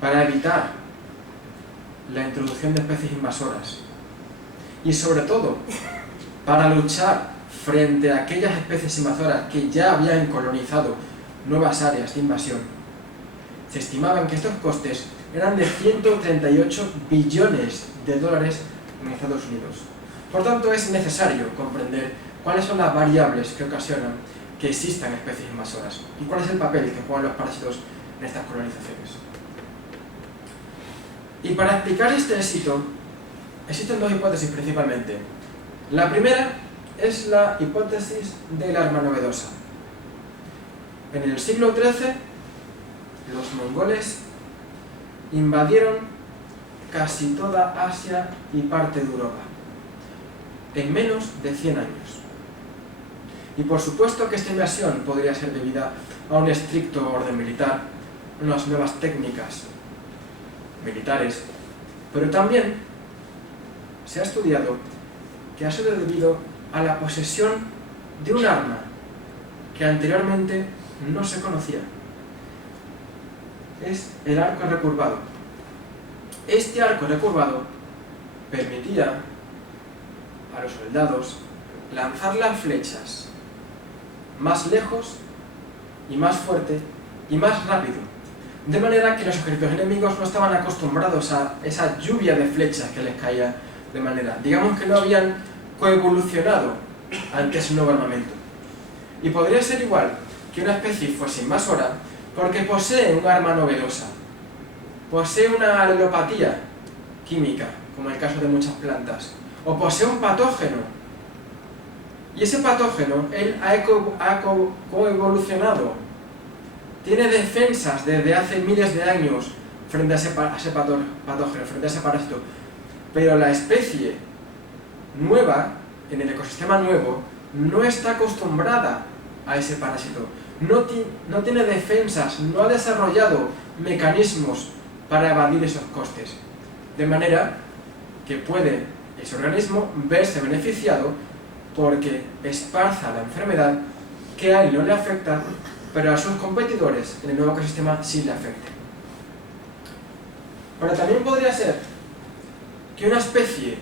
para evitar la introducción de especies invasoras y sobre todo para luchar frente a aquellas especies invasoras que ya habían colonizado nuevas áreas de invasión, se estimaban que estos costes eran de 138 billones de dólares en Estados Unidos. Por tanto, es necesario comprender cuáles son las variables que ocasionan que existan especies invasoras y cuál es el papel que juegan los parásitos en estas colonizaciones. Y para explicar este éxito, existen dos hipótesis principalmente. La primera es la hipótesis del arma novedosa. En el siglo XIII, los mongoles invadieron casi toda Asia y parte de Europa, en menos de 100 años. Y por supuesto que esta invasión podría ser debida a un estricto orden militar, unas nuevas técnicas militares, pero también se ha estudiado que ha sido debido a la posesión de un arma que anteriormente no se conocía. Es el arco recurvado. Este arco recurvado permitía a los soldados lanzar las flechas más lejos y más fuerte y más rápido, de manera que los ejércitos enemigos no estaban acostumbrados a esa lluvia de flechas que les caía de manera, digamos que no habían coevolucionado ante ese nuevo armamento. Y podría ser igual que una especie fuese invasora porque posee un arma novedosa, posee una alelopatía química, como en el caso de muchas plantas, o posee un patógeno, y ese patógeno él ha coevolucionado, tiene defensas desde hace miles de años frente a ese patógeno, frente a ese parásito, pero la especie nueva, en el ecosistema nuevo, no está acostumbrada a ese parásito, no tiene defensas, no ha desarrollado mecanismos para evadir esos costes, de manera que puede ese organismo verse beneficiado porque esparza la enfermedad que a él no le afecta, pero a sus competidores en el nuevo ecosistema sí le afecta. Pero también podría ser que una especie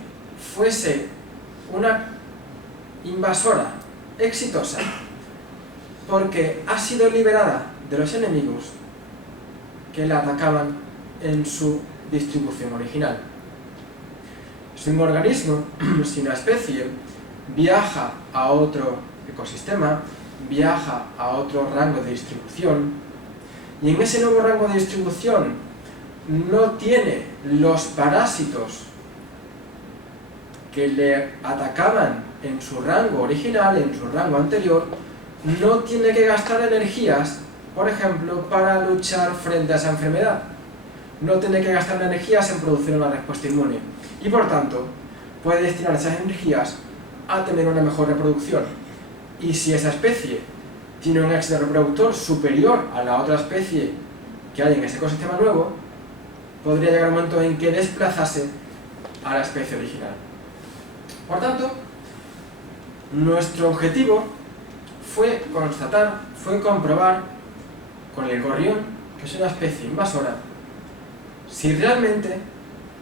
fuese una invasora exitosa porque ha sido liberada de los enemigos que la atacaban en su distribución original. Si un organismo, si una especie viaja a otro ecosistema, viaja a otro rango de distribución, y en ese nuevo rango de distribución no tiene los parásitos que le atacaban en su rango original, en su rango anterior, no tiene que gastar energías, por ejemplo, para luchar frente a esa enfermedad. No tiene que gastar energías en producir una respuesta inmune. Y por tanto, puede destinar esas energías a tener una mejor reproducción. Y si esa especie tiene un éxito reproductor superior a la otra especie que hay en ese ecosistema nuevo, podría llegar un momento en que desplazase a la especie original. Por tanto, nuestro objetivo fue comprobar con el gorrión, que es una especie invasora, si realmente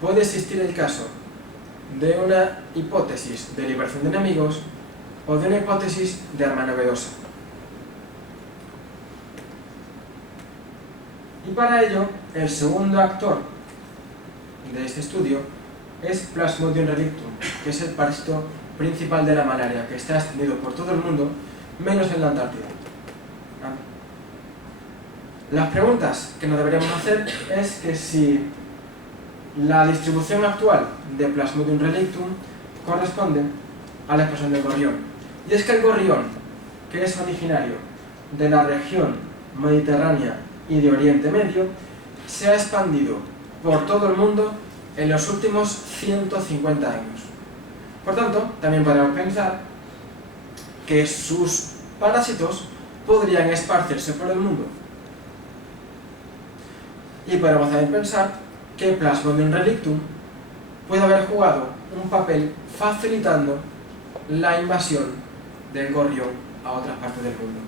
puede existir el caso de una hipótesis de liberación de enemigos o de una hipótesis de arma novedosa. Y para ello, el segundo actor de este estudio es Plasmodium relictum, que es el parásito principal de la malaria, que está extendido por todo el mundo, menos en la Antártida. Las preguntas que nos deberíamos hacer es que si la distribución actual de Plasmodium relictum corresponde a la expresión del gorrión. Y es que el gorrión, que es originario de la región mediterránea y de Oriente Medio, se ha expandido por todo el mundo en los últimos 150 años. Por tanto, también podemos pensar que sus parásitos podrían esparcirse por el mundo. Y podemos también pensar que Plasmodium relictum puede haber jugado un papel facilitando la invasión del gorrión a otras partes del mundo.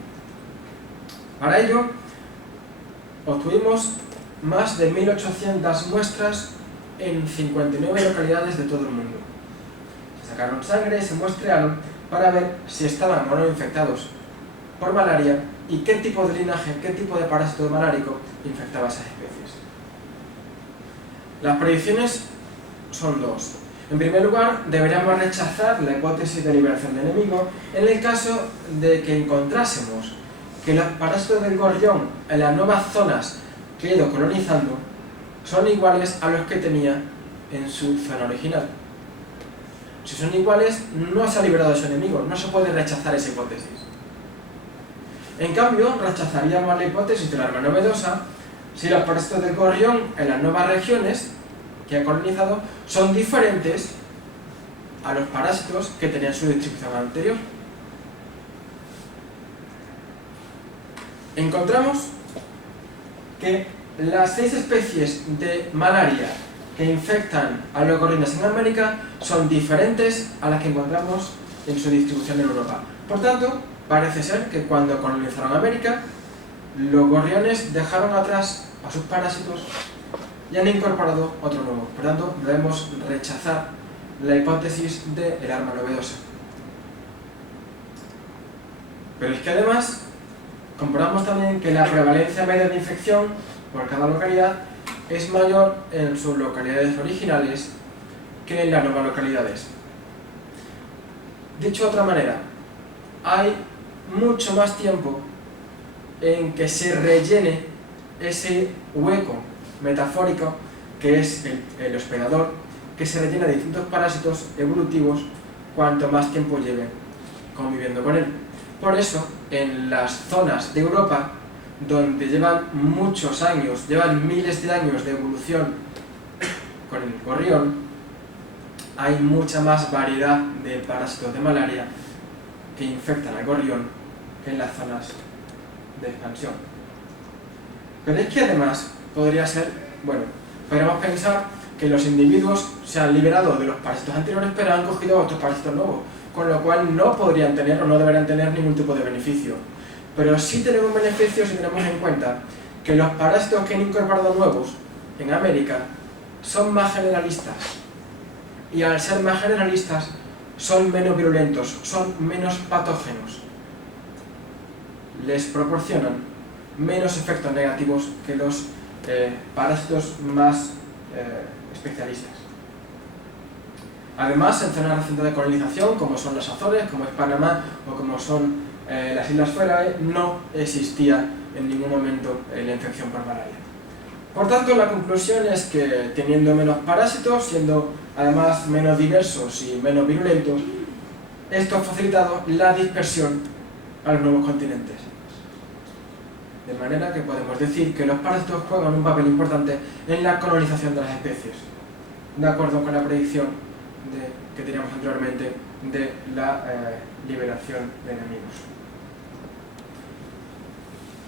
Para ello, obtuvimos más de 1.800 muestras en 59 localidades de todo el mundo. Se sacaron sangre y se muestrearon para ver si estaban o no infectados por malaria y qué tipo de linaje, qué tipo de parásito malárico infectaba a esas especies. Las predicciones son dos. En primer lugar, deberíamos rechazar la hipótesis de liberación de enemigo en el caso de que encontrásemos que los parásitos del gorrión en las nuevas zonas que ha ido colonizando son iguales a los que tenía en su zona original. Si son iguales, no se ha liberado de su enemigo, no se puede rechazar esa hipótesis. En cambio, rechazaríamos la hipótesis de la arma novedosa si los parásitos del gorrión en las nuevas regiones que ha colonizado son diferentes a los parásitos que tenían su distribución anterior. Encontramos que las 6 especies de malaria que infectan a los gorriones en América son diferentes a las que encontramos en su distribución en Europa. Por tanto, parece ser que cuando colonizaron América, los gorriones dejaron atrás a sus parásitos y han incorporado otro nuevo. Por tanto, debemos rechazar la hipótesis del arma novedosa. Pero es que además, comprobamos también que la prevalencia media de infección por cada localidad es mayor en sus localidades originales que en las nuevas localidades. Dicho de otra manera, hay mucho más tiempo en que se rellene ese hueco metafórico que es el hospedador, que se rellena de distintos parásitos evolutivos cuanto más tiempo lleve conviviendo con él. Por eso, en las zonas de Europa donde llevan muchos años, llevan miles de años de evolución con el gorrión, hay mucha más variedad de parásitos de malaria que infectan al gorrión que en las zonas de expansión. Pero es que además podría ser, bueno, podríamos pensar que los individuos se han liberado de los parásitos anteriores pero han cogido otros parásitos nuevos, con lo cual no podrían tener o no deberían tener ningún tipo de beneficio. Pero sí tenemos beneficios si tenemos en cuenta que los parásitos que han incorporado nuevos en América son más generalistas y al ser más generalistas son menos virulentos, son menos patógenos. Les proporcionan menos efectos negativos que los parásitos más especialistas. Además, en zonas recientes de colonización, como son los Azores, como es Panamá o como son las Islas Faroe, no existía en ningún momento la infección por malaria. Por tanto, la conclusión es que teniendo menos parásitos, siendo además menos diversos y menos virulentos, esto ha facilitado la dispersión a los nuevos continentes. De manera que podemos decir que los parásitos juegan un papel importante en la colonización de las especies, de acuerdo con la predicción que teníamos anteriormente de la liberación de enemigos.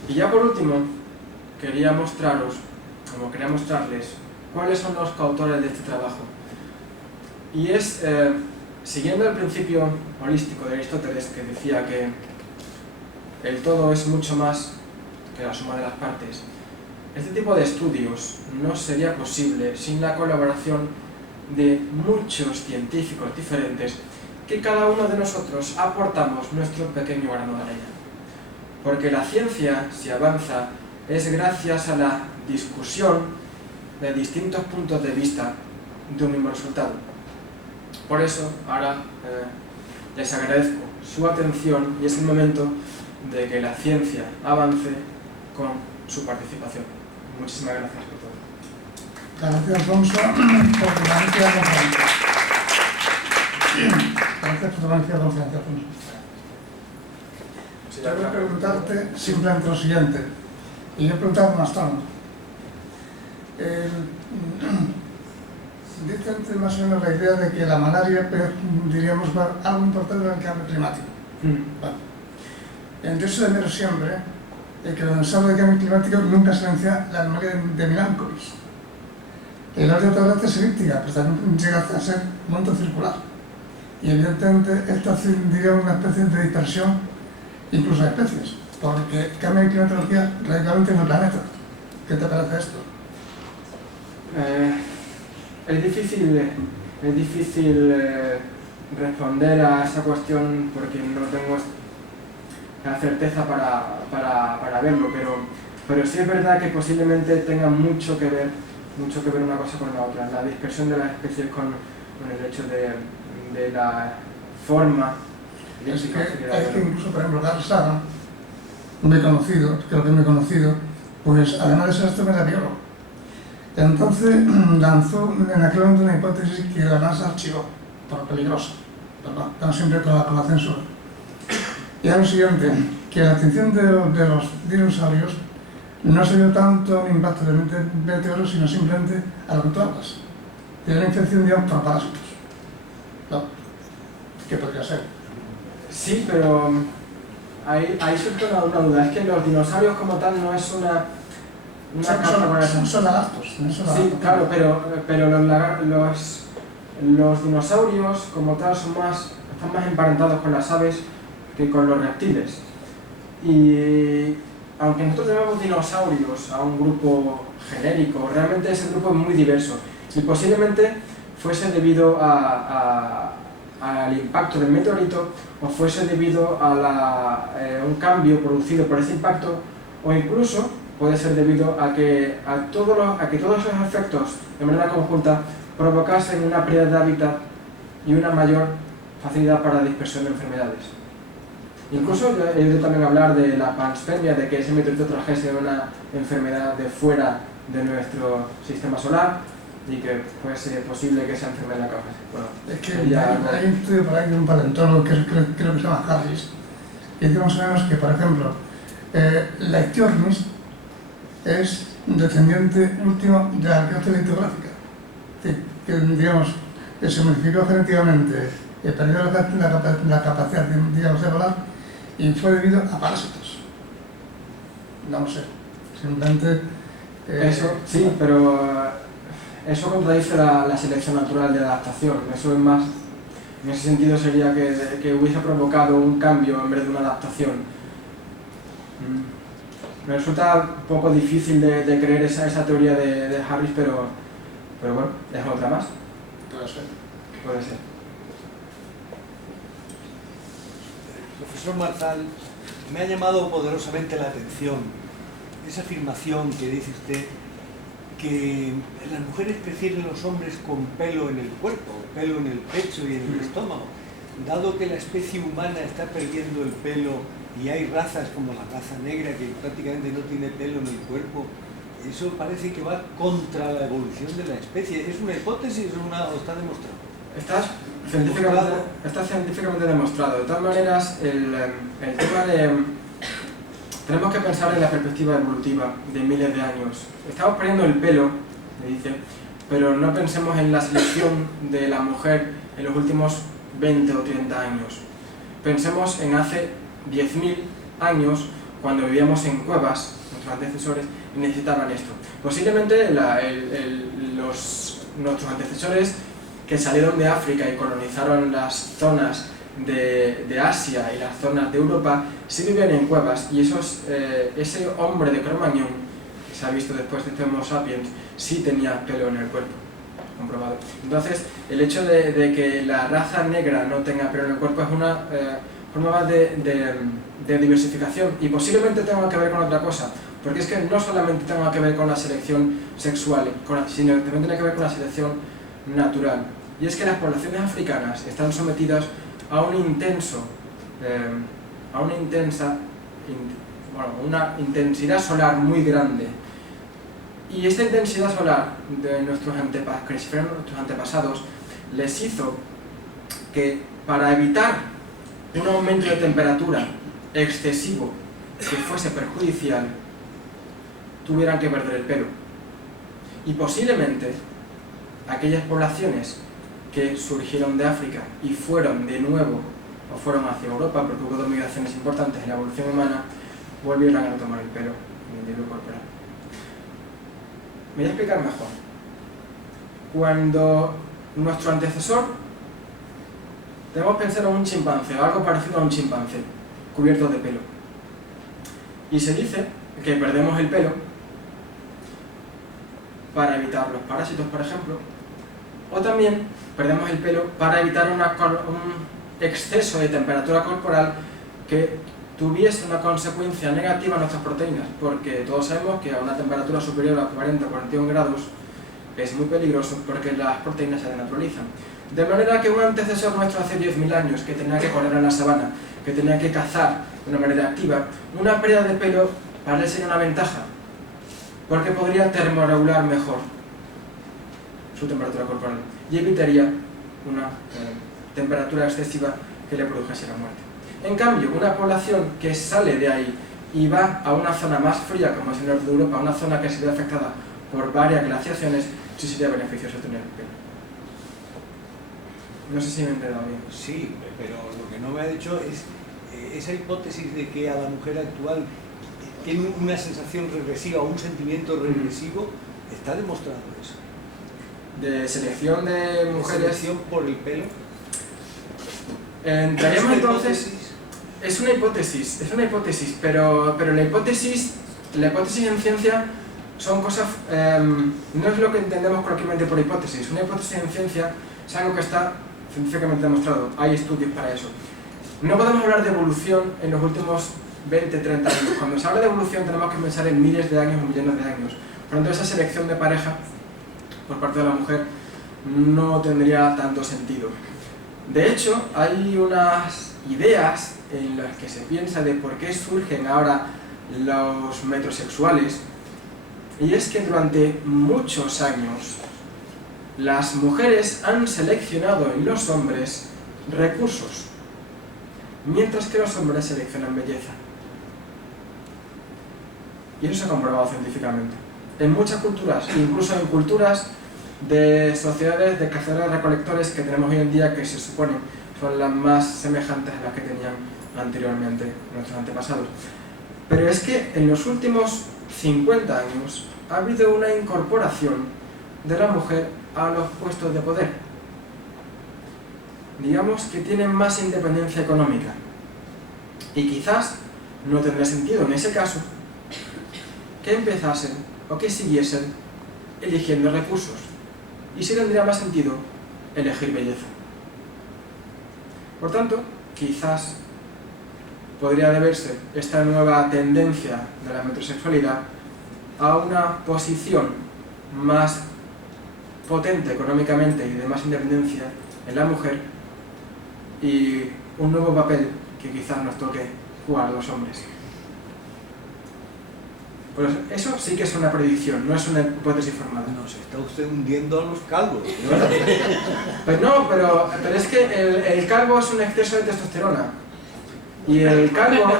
Y ya por último, quería mostrarles cuáles son los coautores de este trabajo. Y es, siguiendo el principio holístico de Aristóteles, que decía que el todo es mucho más que la suma de las partes, este tipo de estudios no sería posible sin la colaboración de muchos científicos diferentes que cada uno de nosotros aportamos nuestro pequeño grano de arena. Porque la ciencia, si avanza, es gracias a la discusión de distintos puntos de vista de un mismo resultado. Por eso, ahora les agradezco su atención y es el momento de que la ciencia avance con su participación. Muchísimas gracias por todo. Gracias, Alfonso, por la amplia conferencia. Gracias por la amplia conferencia, Alfonso. Quiero preguntarte simplemente lo siguiente, y yo he preguntado más tarde. Dicen más o menos la idea de que la malaria, diríamos, va algo importante en el cambio climático. Bueno, entonces de enero siempre, que cuando se habla de cambio climático nunca se menciona la malaria de Miláncolis. El área tolerante es elíptica, pero también llega a ser un monto circular. Y evidentemente esto hace, diríamos, una especie de dispersión incluso de especies, porque cambia de climatología radicalmente en el planeta. ¿Qué te parece esto? Es difícil responder a esa cuestión porque no tengo la certeza para verlo, pero sí es verdad que posiblemente tenga mucho que ver una cosa con la otra, la dispersión de las especies con el hecho de la forma. Es que incluso, por ejemplo, Carl Sagan, creo que muy conocido, pues además de ser astrónomo era biólogo. Entonces lanzó en aquel momento una hipótesis que la NASA archivó por peligrosa, estamos siempre con la censura. Y era lo siguiente, que la extinción de los dinosaurios no se dio tanto a un impacto de meteoro, sino simplemente a lo que tú hablas, de una infección, digamos, por parásitos. ¿No? ¿Qué podría ser? Sí, pero ahí surge una duda. Es que los dinosaurios como tal no es una son lagartos. Sí, claro, pero los dinosaurios como tal están más emparentados con las aves que con los reptiles. Y aunque nosotros llamamos dinosaurios a un grupo genérico, realmente ese grupo es muy diverso. Y posiblemente fuese debido al impacto del meteorito, o fuese debido a un cambio producido por ese impacto, o incluso puede ser debido a que todos esos efectos de manera conjunta provocasen una pérdida de hábitat y una mayor facilidad para la dispersión de enfermedades. Incluso he oído también hablar de la panspermia, de que ese meteorito trajese una enfermedad de fuera de nuestro sistema solar y que fuese posible que esa enfermedad causase. Bueno, es que hay un estudio por ahí de un paleontólogo que creo que se llama Harris, que dice más o menos que, por ejemplo, la Ichthyornis es descendiente último de la arqueología litográfica, que digamos que se modificó genéticamente, perdió la capacidad digamos, de volar y fue debido a parásitos. No lo sé, simplemente... Eso, sí, pero eso contradice la selección natural de adaptación. Eso es más, en ese sentido sería que hubiese provocado un cambio en vez de una adaptación. Me resulta un poco difícil de creer esa teoría de Harris, pero bueno, es otra más. Puede ser. Profesor Marzal, me ha llamado poderosamente la atención esa afirmación que dice usted que las mujeres prefieren los hombres con pelo en el cuerpo, pelo en el pecho y en el estómago, dado que la especie humana está perdiendo el pelo y hay razas como la raza negra que prácticamente no tiene pelo en el cuerpo. Eso parece que va contra la evolución de la especie. ¿Es una hipótesis o está demostrado? Está científicamente demostrado. De todas maneras, el tema de... Tenemos que pensar en la perspectiva evolutiva de miles de años. Estamos perdiendo el pelo, le dice, pero no pensemos en la selección de la mujer en los últimos 20 o 30 años. Pensemos en hace 10.000 años, cuando vivíamos en cuevas, nuestros antecesores, y necesitaban esto. Posiblemente nuestros antecesores que salieron de África y colonizaron las zonas de Asia y las zonas de Europa, sí vivían en cuevas, y ese hombre de Cro-Magnon, que se ha visto después de este Homo sapiens, sí tenía pelo en el cuerpo, comprobado. Entonces, el hecho de que la raza negra no tenga pelo en el cuerpo es una forma más de diversificación, y posiblemente tenga que ver con otra cosa, porque es que no solamente tenga que ver con la selección sexual, sino también tiene que ver con la selección natural. Y es que las poblaciones africanas están sometidas a una intensidad solar muy grande. Y esta intensidad solar de nuestros antepasados les hizo que, para evitar un aumento de temperatura excesivo que fuese perjudicial, tuvieran que perder el pelo. Y posiblemente aquellas poblaciones que surgieron de África y fueron de nuevo, o fueron hacia Europa, porque hubo dos migraciones importantes en la evolución humana, volvieran a tomar el pelo en el interior corporal. Me voy a explicar mejor. Cuando nuestro antecesor, debemos pensar en un chimpancé, o algo parecido a un chimpancé, cubierto de pelo. Y se dice que perdemos el pelo para evitar los parásitos, por ejemplo, o también perdemos el pelo para evitar un exceso de temperatura corporal que tuviese una consecuencia negativa en nuestras proteínas, porque todos sabemos que a una temperatura superior a 40 o 41 grados es muy peligroso porque las proteínas se desnaturalizan. De manera que un antecesor nuestro hace 10.000 años, que tenía que correr en la sabana, que tenía que cazar de una manera activa, una pérdida de pelo para él sería una ventaja, porque podría termorregular mejor su temperatura corporal y evitaría una temperatura excesiva que le produjese la muerte. En cambio, una población que sale de ahí y va a una zona más fría, como es el norte de Europa, una zona que se ve afectada por varias glaciaciones, sí sería beneficioso tener pelo. No sé si me he entendido bien. Sí, pero lo que no me ha dicho es esa hipótesis de que a la mujer actual tiene una sensación regresiva o un sentimiento regresivo, ¿está demostrado eso? De selección de mujeres... ¿De selección por el pelo? Entraríamos entonces... Es una hipótesis, pero la hipótesis en ciencia son cosas... no es lo que entendemos coloquialmente por hipótesis. Una hipótesis en ciencia es algo que está científicamente demostrado, hay estudios para eso. No podemos hablar de evolución en los últimos 20, 30 años. Cuando se habla de evolución tenemos que pensar en miles de años o millones de años. Por lo tanto, esa selección de pareja por parte de la mujer no tendría tanto sentido. De hecho, hay unas ideas en las que se piensa de por qué surgen ahora los metrosexuales, y es que durante muchos años las mujeres han seleccionado en los hombres recursos, mientras que los hombres seleccionan belleza. Y eso se ha comprobado científicamente. En muchas culturas, incluso en culturas de sociedades de cazadores-recolectores que tenemos hoy en día, que se supone son las más semejantes a las que tenían anteriormente nuestros antepasados. Pero es que en los últimos 50 años ha habido una incorporación de la mujer a los puestos de poder. Digamos que tienen más independencia económica. Y quizás no tendría sentido en ese caso que empezasen o que siguiesen eligiendo recursos. Y sí tendría más sentido elegir belleza. Por tanto, quizás podría deberse esta nueva tendencia de la metrosexualidad a una posición más potente económicamente y de más independencia en la mujer y un nuevo papel que quizás nos toque jugar a los hombres. Pues eso sí que es una predicción, no es una hipótesis formada. Nos está usted hundiendo a los calvos. Pues no, pero es que el calvo es un exceso de testosterona. Y el calvo,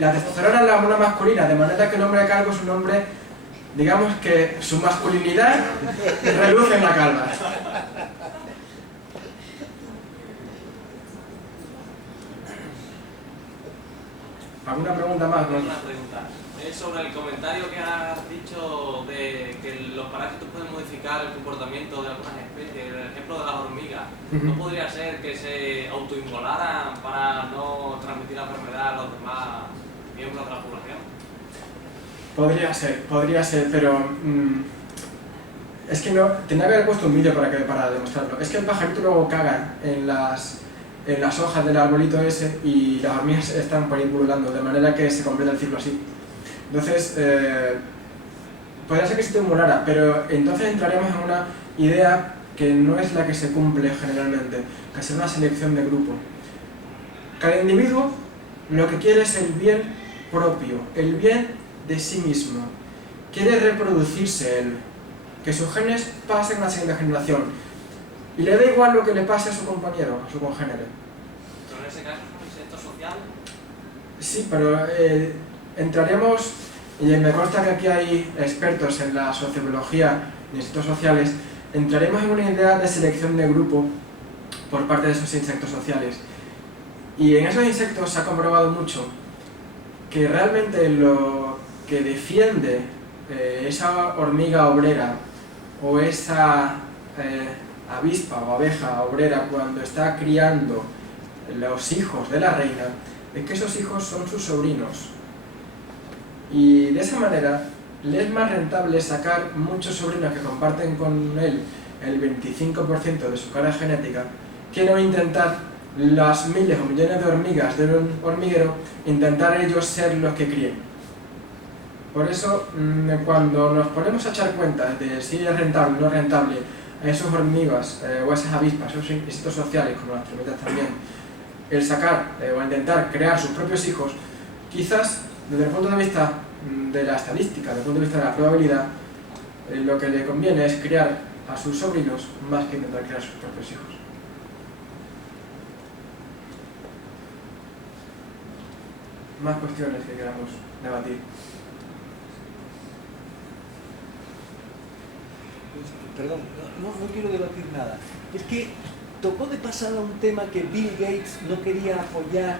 la testosterona es la hormona masculina, de manera que el hombre calvo es un hombre, digamos que su masculinidad reluce en la calva. ¿Alguna pregunta más? Una pregunta. Es sobre el comentario que has dicho de que los parásitos pueden modificar el comportamiento de algunas especies, el ejemplo de las hormigas. ¿No podría ser que se autoinmolaran para no transmitir la enfermedad a los demás miembros de la población? Podría ser, pero es que no, tenía que haber puesto un vídeo para demostrarlo. Es que el pajarito luego caga en las hojas del arbolito ese y las hormigas están por ahí pululando, de manera que se completa el ciclo así. Entonces, podría ser que se te molara, pero entonces entraremos en una idea que no es la que se cumple generalmente, que es una selección de grupo. Cada individuo lo que quiere es el bien propio, el bien de sí mismo. Quiere reproducirse él, que sus genes pasen a la siguiente generación. Y le da igual lo que le pase a su compañero, a su congénere. ¿Pero en ese caso es un insecto social? Sí, pero entraremos, y me consta que aquí hay expertos en la sociobiología y insectos sociales, entraremos en una idea de selección de grupo por parte de esos insectos sociales. Y en esos insectos se ha comprobado mucho que realmente lo que defiende esa hormiga obrera o esa avispa o abeja obrera cuando está criando los hijos de la reina es que esos hijos son sus sobrinos. Y de esa manera le es más rentable sacar muchos sobrinos que comparten con él el 25% de su carga genética que no intentar las miles o millones de hormigas de un hormiguero, intentar ellos ser los que críen. Por eso, cuando nos ponemos a echar cuentas de si es rentable o no rentable a esas hormigas o a esas avispas, a esos insectos sociales, como las termitas también, el sacar o intentar crear sus propios hijos, quizás desde el punto de vista de la estadística, desde el punto de vista de la probabilidad, lo que le conviene es criar a sus sobrinos más que intentar crear sus propios hijos. Más cuestiones que queramos debatir. Perdón, no quiero debatir nada. Es que tocó de pasada un tema que Bill Gates no quería apoyar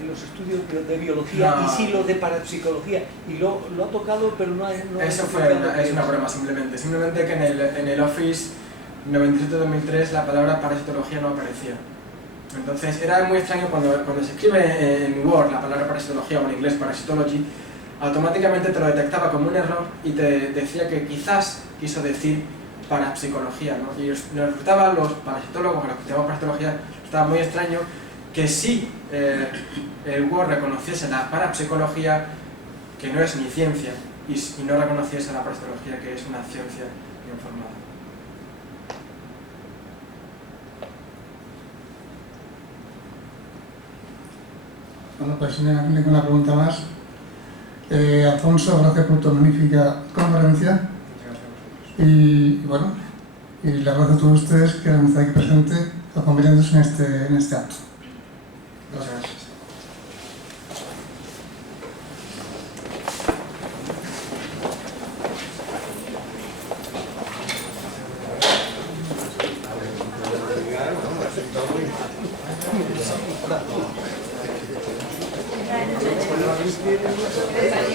en los estudios de biología y sí los de parapsicología, y lo ha tocado, pero no es una broma simplemente que en el Office 97-2003 la palabra parasitología no aparecía. Entonces era muy extraño cuando se escribe en Word la palabra parasitología o en inglés parasitology, automáticamente te lo detectaba como un error y te decía que quizás quiso decir parapsicología, ¿no? Y nos resultaba a los parasitólogos, a los que llamamos parasitología, estaba muy extraño que sí el Word reconociese la parapsicología, que no es ni ciencia, y no reconociese la parasitología, que es una ciencia informada. Bueno, pues ninguna pregunta más. Alfonso, gracias por tu magnífica conferencia. Y bueno, y les agradezco a todos ustedes que han estado aquí presentes acompañándonos en este acto. Gracias. Gracias.